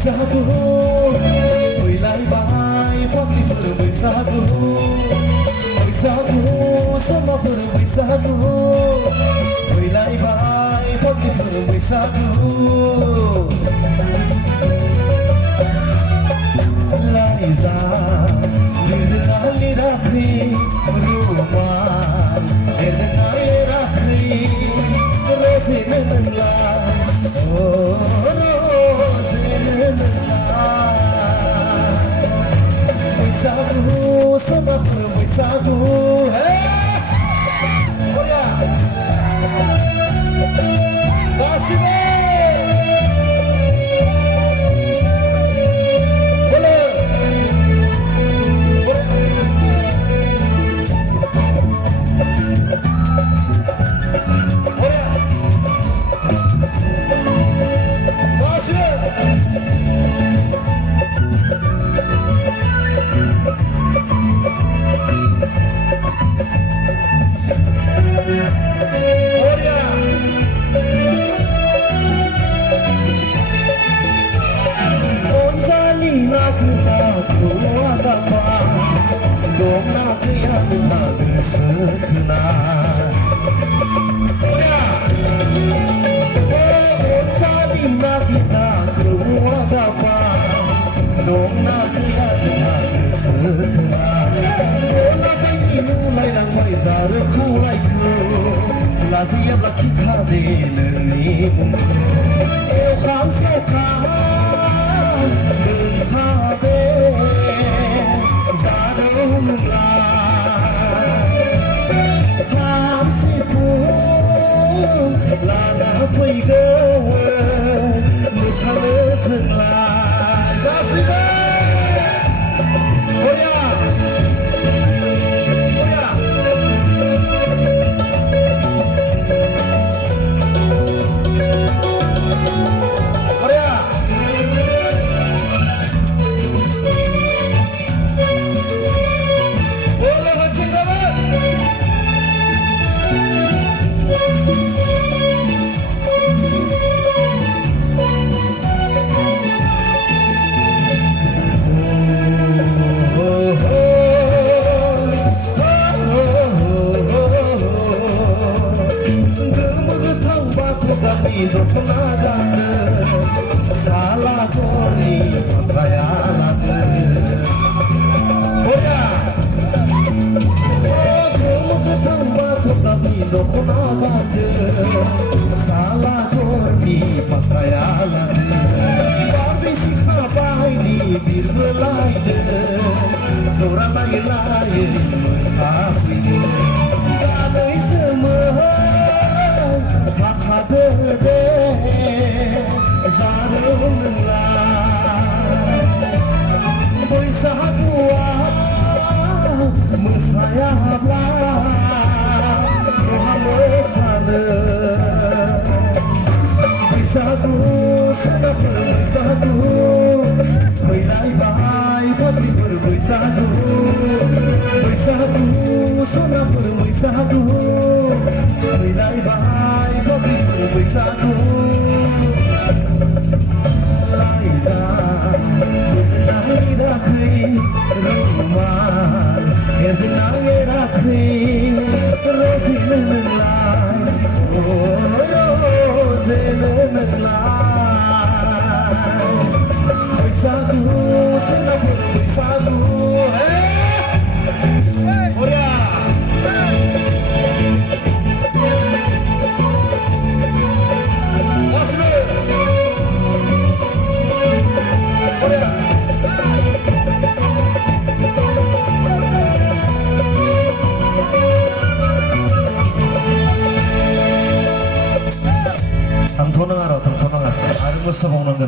Sagu, oi lai bai, pagli per oi sagu, sama per oi sagu, oi lai bai, pagli per oi sagu. Laiza, lirna lirakhi, ruman, erna yerakhi, rosin nla, oh. Sagu, sama per sagu, hey, Korea, Basime, Korea, Korea, Basime. Siap lagi hadir nemu, kan sekarang berhadir, zarum lai, ham sipun, lana pergi, misalnya selai, kasih. Salah kori masraya lagi, Korea. Oh, ketang batu kami dokonaga, salah kori masraya lagi. Tapi si kapai di berbelai, seorang lain musafir. Kami semua hak berde. Zarum lai, boisagu musayab lai, Muhammad sana. Boisagu sana per boisagu, boilai bai pagi per boisagu, boisagu sana per boisagu, boilai bai pagi per boisagu. Laiza, lirna lirakhi, ruman, erna yerakhi, rosin nla, oh, rosin nla. Sagu, sana per sagu, hey, Korea. 당토능하러 아르무스 먹는 건